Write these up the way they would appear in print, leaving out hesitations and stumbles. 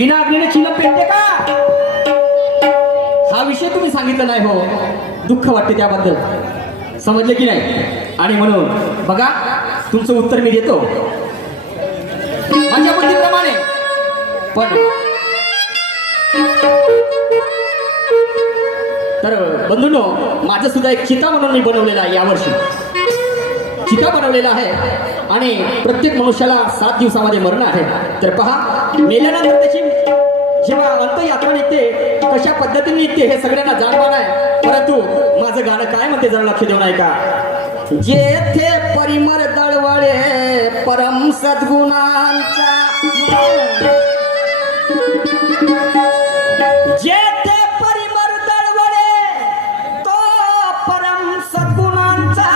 बिना अग्नीने चिलम पेटते का? हा विषय तुम्ही सांगितलं नाही हो, दुःख वाटते त्याबद्दल, समजले की नाही? आणि म्हणून बघा तुमचं उत्तर मी देतो माझ्या बुद्धीप्रमाणे. पण तर बंधूंनो, माझं सुद्धा एक चिता म्हणून मी बनवलेला आहे, यावर्षी चिता बनवलेला आहे. आणि प्रत्येक मनुष्याला 7 दिवसामध्ये मरण आहे. तर पहा, मेल्यानंतर त्याची जेव्हा अंत्ययात्रा निघते कशा पद्धतीने निघते हे सगळ्यांना जाणवान आहे. परंतु माझं गाणं काय म्हणते जरा लक्ष देऊन ऐका. जेथे परिमर दळवळे परम सद्गुणांचा, जेथे परिमर दळवळे तो परम सद्गुणांचा,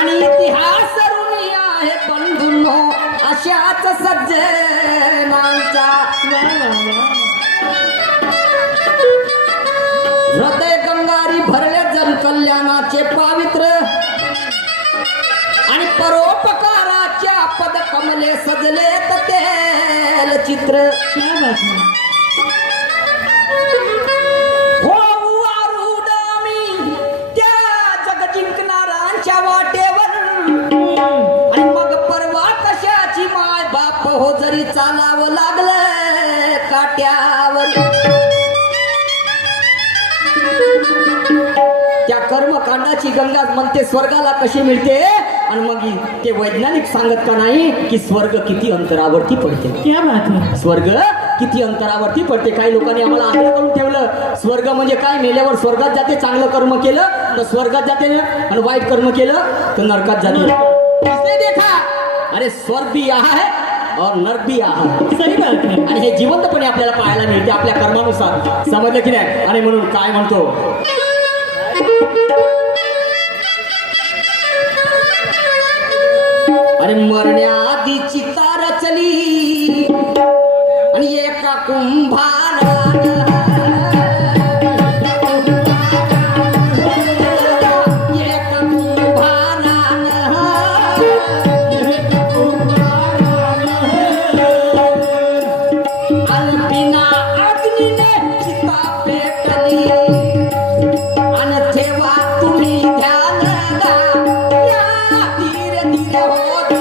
आणि इतिहास ऋणी आहे बंधूंनो अशाच सज्जनांचा. हृदय गंगारी भरले जन कल्याणाचे पावित्र, आणि परोपकाराच्या पद कमले सजले तेल चित्र. होऊ आरूढ आम्ही त्या जग जिंकणाऱ्यांच्या वाटेवर, आणि मग परवा कशाची माय बाप हो जरी चालावं लागलं काट्यावर. त्या कर्मकांडाची गंगा म्हणते स्वर्गाला कशी मिळते, आणि मग ते वैज्ञानिक सांगत का नाही की स्वर्ग किती अंतरावरती पडते. क्या बात है. स्वर्ग किती अंतरावरती पडते. काही लोकांनी आम्हाला आग्रह करून ठेवलं स्वर्ग म्हणजे काय, मेल्यावर स्वर्गात जाते, चांगलं कर्म केलं तर स्वर्गात जाते ना, आणि वाईट कर्म केलं तर नरकात जाते. किसने देखा? अरे स्वर्ग भी यहाँ है और नरक भी यहाँ है. सही बात है. आणि हे जिवंतपणे आपल्याला पाहायला मिळते आपल्या कर्मानुसार, समजलं की नाही? आणि म्हणून काय म्हणतो, अरे मरण्याआधी चिता रचली आणि एका कुंभारानं, एका कुंभारानं अल्पिना अग्नीने चिता पेटली, आणि ठेवा तुम्ही ध्यान या धीरे धीरे होत.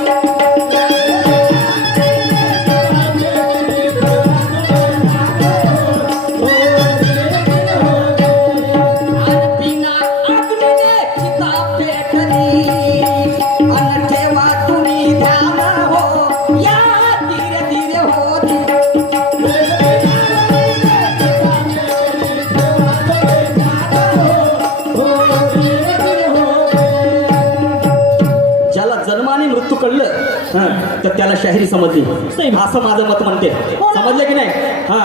तर त्याला शाहिरी समजली, असं माझं मत म्हणते. समजलं की नाही? हा,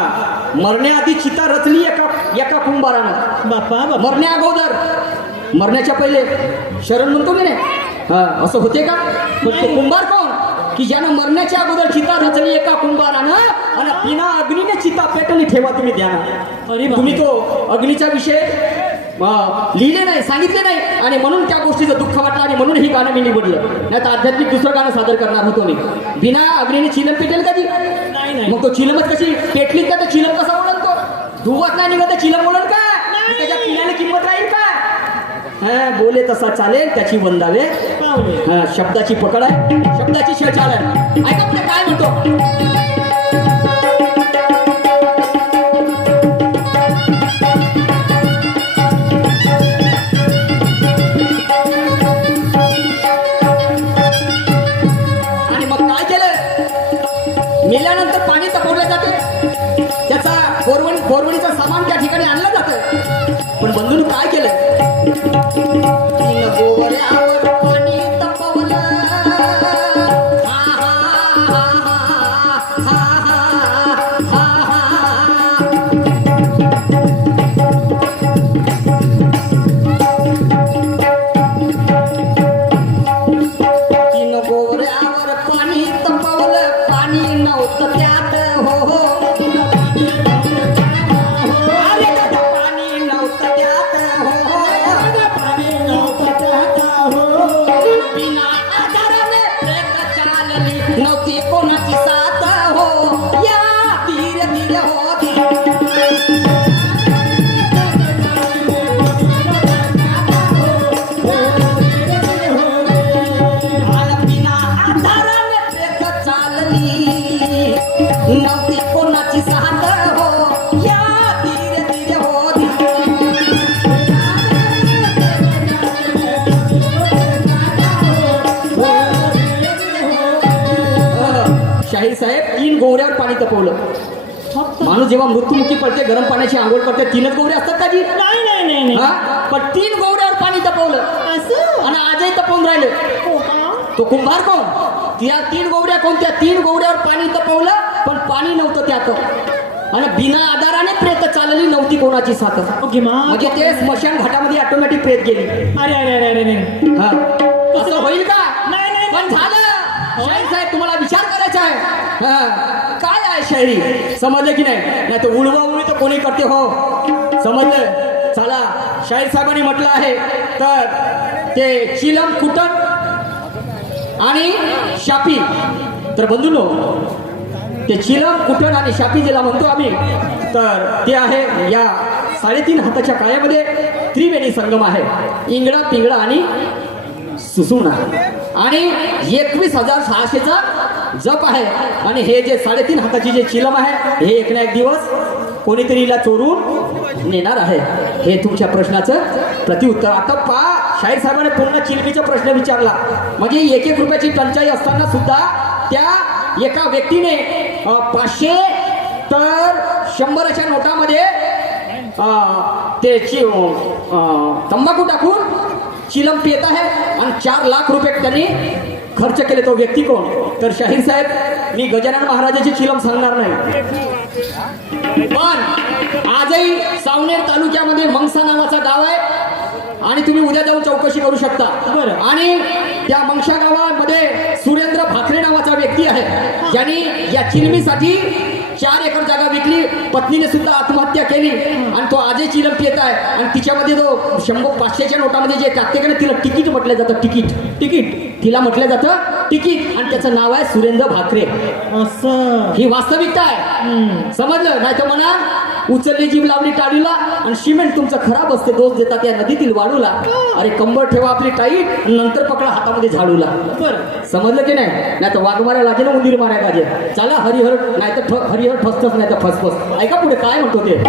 मरण्याआधी चिता रचली एका कुंभारानं. बापा मरण्या अगोदर, मरण्याच्या पहिले शरण म्हणतो की नाही? हा, असं होते का? पण तो कुंभार कोण की ज्यानं मरण्याच्या अगोदर चिता रचली एका कुंभारानं, आणि बिना अग्नीने चिता पेटवली, ठेवा तुम्ही ध्यानात. तुम्ही तो अग्नीचा विषय लिहिले नाही, सांगितले नाही, आणि म्हणून त्या गोष्टीचं दुःख वाटलं, आणि म्हणून ही गाणं मी निवडलं. नाही तर आध्यात्मिक दुसरं गाणं सादर करणार होतो मी. बिना अग्नीने चिलम पेटेल कधी? मग तो चिलमच कशी पेटली का? तर चिलम कसा ओळण? तो धुवाच नाही निघत, चिलम ओळण का? त्याच्या पिण्याला किंमत राहील का? हा, बोले तसा चालेल त्याची वंदावे. हा, शब्दाची पकड आहे, शब्दाची शेचाळ आहे. ऐका पुढे काय म्हणतो. मेल्यानंतर पाणी तपवलं जाते, त्याचा बोरवणीचा सामान त्या ठिकाणी आणलं जातं. पण बंधूंनी काय केलं? गोवऱ्यावर पाणी तपवलं, गोवऱ्यावर पाणी तपवलं, पाणी नव्हतं त्यात हो, पाणी नव्हतं त्यात हो, बिना आधाराने रेख चालली नव्हती कोणाची साथ. नव्हती कोणाची साथ हो या धीरे धीरे होती. शाहीर साहेब 3 गोवऱ्यावर पाणी तपवलं. माणूस जेव्हा मृत्युमुखी पडते गरम पाण्याची आंघोळ करते 3च गोवरे असतात का जी? नाही नाही नाही नाही. हा? पण 3 गोवऱ्यावर पाणी तपवलं असं आणि आजही तपवून राहिले. हो का? तो कुंभार कोण? त्या 3 गोवऱ्या कोणत्या? 3 गोवऱ्यावर पाणी तपवलं पण पाणी नव्हतं त्यात आणि बिना आधाराने प्रेत चालली नव्हती कोणाची साथ. ओके मा. म्हणजे ते स्मशान घाटामध्ये ऑटोमॅटिक प्रेत गेली. अरे अरे अरे अरे नाही. हा असं होईल का? नाही नाही पण झालं. शाहीर साहेब तुम्हाला विचार करायचा आहे. हा काय आहे शायरी समजलं की नाही? नाही तर उडवा उडी तर कोणी करते हो. समजलं? चला शाहीर साहेबांनी म्हटलं आहे तर ते चिलम कुटन आणि शापी. तर बंधूंनो ते चिलम कुटन आणि शापी ज्याला म्हणतो आम्ही तर ते आहे या 3.5 हाताच्या काळ्यामध्ये त्रिवेणी संगम आहे. इंगळा पिंगळा आणि सुसुणा आणि 21,600चा जप आहे. आणि हे जे 3.5 हाताची जे चिलम आहे हे एक ना एक दिवस कोणीतरी हिला चोरून नेणार आहे. हे तुमच्या प्रश्नाचं प्रत्युत्तर. आता पहा शाहीर साहेबांनी पूर्ण चिलमीचा प्रश्न विचारला. म्हणजे 1-1 रुपयाची टंचाई असताना सुद्धा त्या एका व्यक्तीने 500 तर 100च्या नोटामध्ये ते तंबाखू टाकून चिलम पित आहे आणि 4 लाख रुपये त्यांनी खर्च केले. तो व्यक्ती कोण? तर शाहीर साहेब मी गजानन महाराजाची चिलम सांगणार नाही पण आजही सावनेर तालुक्यामध्ये मंगसा नावाचा गाव आहे आणि तुम्ही उद्या जाऊन चौकशी करू शकता. बरं. आणि त्या मंगसा गावामध्ये सुरेंद्र भाकरे नावाचा व्यक्ती आहे ज्यांनी या चिलमीसाठी 4 एकर जागा विकली. पत्नीने सुद्धा आत्महत्या केली आणि तो आजही चिलम पित आहे. आणि तिच्यामध्ये तो 100-500च्या नोटामध्ये जे टाकते का तिला तिकीट म्हटलं जातं. तिकीट तिला म्हटलं जातं तिकीट आणि त्याचं नाव आहे सुरेंद्र भाकरे. असं ही वास्तविकता आहे. समजलं? नाही तर म्हणा उचलली जीभ लावली टाळीला आणि सिमेंट तुमचं खराब असते दोष देतात या नदीतील वाळूला. अरे कंबर ठेवा आपली टाईट नंतर पकडा हातामध्ये झाडूला. बरं. समजलं की नाही? नाही तर वाघ मारायला लागेल उंदीर मारायला लागेल. चला हरिहर नाही तर हरिहर ठसठस नाही तर फसफस. ऐका पुढे काय म्हणतो ते.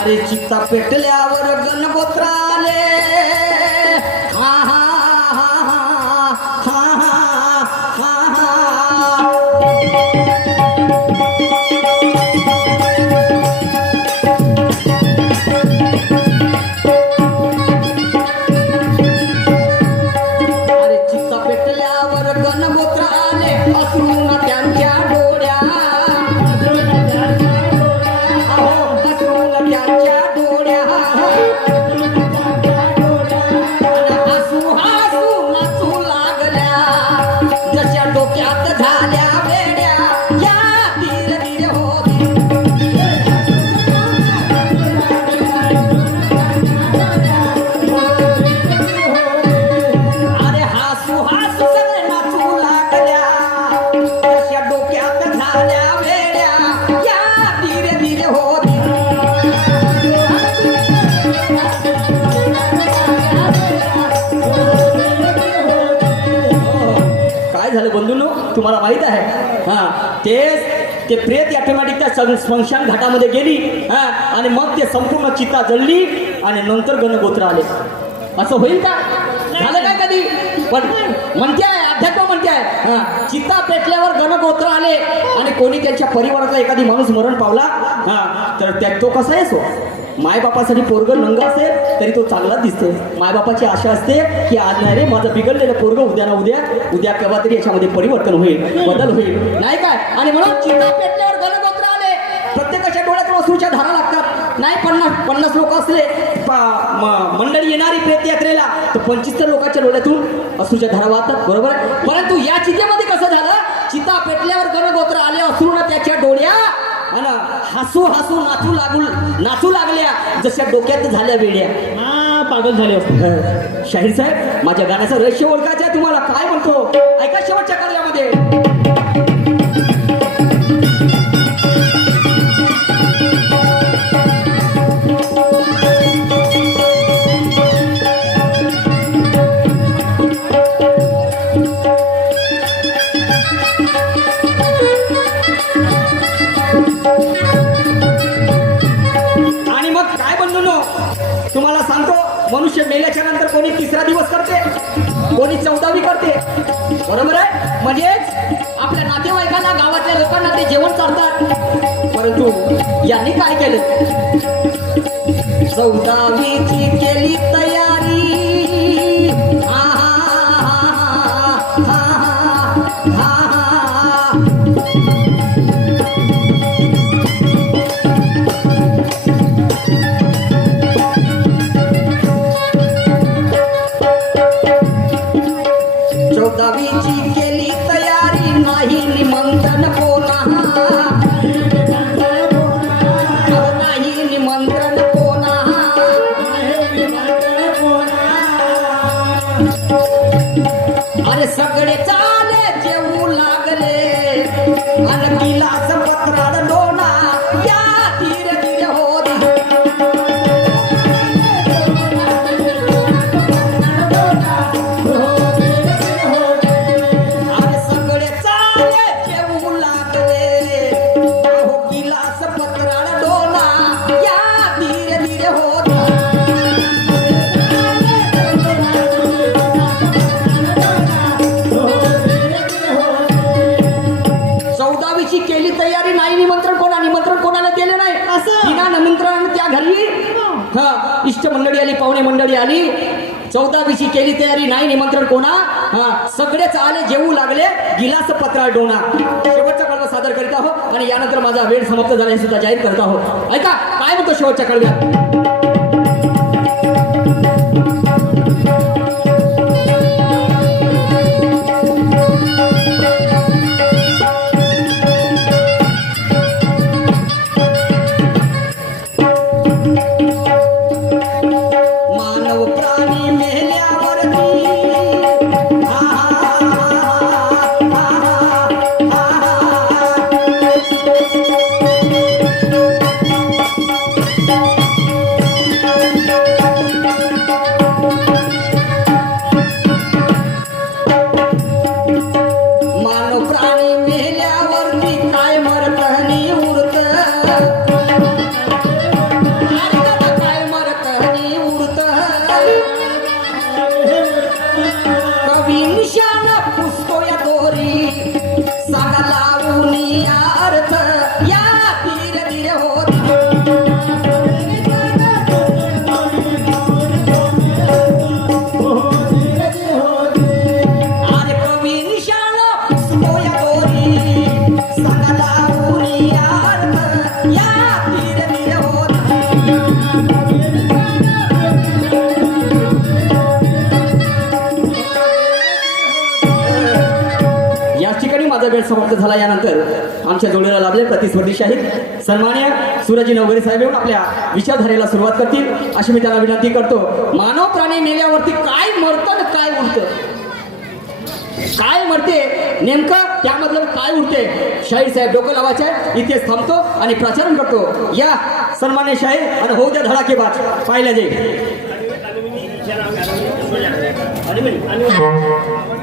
अरे चित्ता पेटल्यावर गणगोत्र आले. हा हा हा हा हा हा हा अरे चित्ता पेटल्यावर गणगोत्र आले असून त्यांच्या डोळ्या हसू नाचू लागल्या जशा डोक्यात झाल्या वेड्या या धीरे धीरे होती. अरे हसू सगळे नाचू लागल्या जशा डोक्यात झाल्या वेड्या या धीरे धीरे होती. काय झालं बंधूंनो तुम्हाला माहित आहे? हा ते प्रेत ऑटोमॅटिक त्या स्मशान घाटामध्ये गेली. हा आणि मग ते संपूर्ण चिता जळली आणि नंतर गणगोत्र आले. असं होईल का? झालं काय कधी? पण म्हणते आहे अध्यात्म म्हणते आहे हा चिता पेटल्यावर गणगोत्र आले आणि कोणी त्यांच्या परिवारातला एखादी माणूस मरण पावला हा तर त्या तो कसा आहे सो मायबापासाठी पोरग नंग असेल तरी तो चांगलाच दिसते. मायबापाची आशा असते की आज नाही रे माझं बिघडलेलं पोरग उद्या ना उद्या केव्हा तरी याच्यामध्ये परिवर्तन होईल बदल होईल नाही काय. आणि म्हणून चिता पेटल्यावर गणगोत्र आले. प्रत्येकाच्या डोळ्यात अश्रूच्या धारा लागतात. नाही 50 लोक असले मंडळी येणारी प्रेत यात्रेला तर 25 लोकांच्या डोळ्यातून अश्रूच्या धारा वाहतात. बरोबर आहे. परंतु या चितेमध्ये कसं झालं? चिता पेटल्यावर गणगोत्र आले अश्रूनं त्याच्या डोळ्या आणि हसू नाचू लागल्या जशा डोक्यात झाल्या वेड्या. पागल झाले असते. शाहीर साहेब, माझ्या गाण्याचं रहस्य ओळखायचं आहे तुम्हाला. काय म्हणतो ऐका शेवटच्या काळामध्ये. आणि मग काय बंधूंनो, तुम्हाला सांगतो, मनुष्य मेल्याच्या नंतर कोणी 3रा दिवस करते, कोणी 14वी करते, बरोबर आहे. म्हणजेच आपल्या नातेवाईकांना, गावातल्या लोकांना ते जेवण चालतात. परंतु यांनी काय केलं, 14वीची केली तयारी. हा, हा, हा, हा, हा. चौदावीची केली तयारी, नाही निमंत्रण कोणा, नाही निमंत्रण कोणा. अरे सगळे चाले जेवू लागले, अन गिलास पत्राड लोणा, या धीरे धीरे होत. अरे सगळे चाले जेवू लागले, अहो गिलास पत्राड लोणा, या धीरे धीरे होत. 14वीची केली तयारी, नाही निमंत्रण कोणा, निमंत्रण कोणाला केले नाही. असं? बिना निमंत्रण त्या घरी हा इष्ट मंडळी आली, पाहुणे मंडळी आली. 14वीची केली तयारी, नाही निमंत्रण कोणा, हा सगळेच आले, जेवू लागले, गिलास पत्राळ डोना. शेवटचा कळवा सादर करीत आहोत आणि यानंतर माझा वेळ समाप्त झाला हे सुद्धा जाहीर करत आहोत. ऐका काय म्हणतो शेवटच्या कळव्यात. मानव प्राणी मेल्यावरती, हा, हा, हा, हा, मानव प्राणी मेल्यावरती काय मरतनी उरत, काय मरतनी उरत. कवी निशान पुसतो या दोरी, सांगा लावून अर्थ, या धीरे धीरे होत. अरे कवी निशान पुसतो या दोरी, सांगा लावून अर्थ, या धीरे धीरे होत. याच ठिकाणी माझा वेळ समाप्त झाला. यानंतर आमच्या जोडीला लाभले प्रतिस्पर्धी शाहीर सन्मान्य सूरजी नवघरे साहेब येऊन आपल्या विचारधारेला सुरुवात करतील अशी मी त्यांना विनंती करतो. मानव प्राणी मेल्यावरती काय मरतं आणि काय उरतं, काय मरते नेमकं, त्यामधलं काय उरते, शाहीर साहेब डोकं लावायचं आहे. इथेच थांबतो आणि प्रचारण करतो. या सन्मान्य शाहीर आणि होऊ द्या धडाकेबाज, पाहिलं जाईल.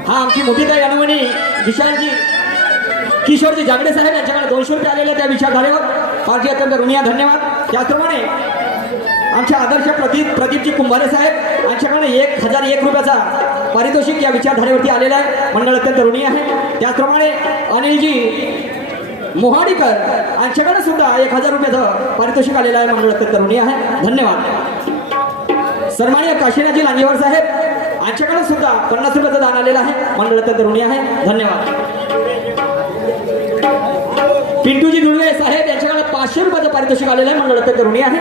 हा आमची मोठी ताई अनुमनी विशालजी किशोरजी जागडे साहेब यांच्याकडे 200 रुपये आलेले त्या विचारधारेवर पार्टी अत्यंत ऋणी आहे, धन्यवाद. त्याचप्रमाणे आमच्या आदर्श प्रदीपजी कुंभारे साहेब यांच्याकडे 1001 रुपयाचा पारितोषिक या विचारधारेवरती आलेला आहे, मंडळ अत्यंत ऋणी आहे. त्याचप्रमाणे अनिलजी मोहाडीकर यांच्याकडे सुद्धा 1000 रुपयाचं पारितोषिक आलेलं आहे, मंडळ अत्यंत ऋणी आहे, धन्यवाद. सन्माननीय काशीनाथजी लांजेवार साहेब यांच्याकडे सुद्धा 50 रुपयाचं दान आलेलं आहे, मंडळ अत्यंत ऋणी आहे, धन्यवाद. पिंटूजी दुर्वे साहेब यांच्याकडे 500 रुपयाचं पारितोषिक आलेलं आहे, मंडळ अत्यंत ऋणी आहे.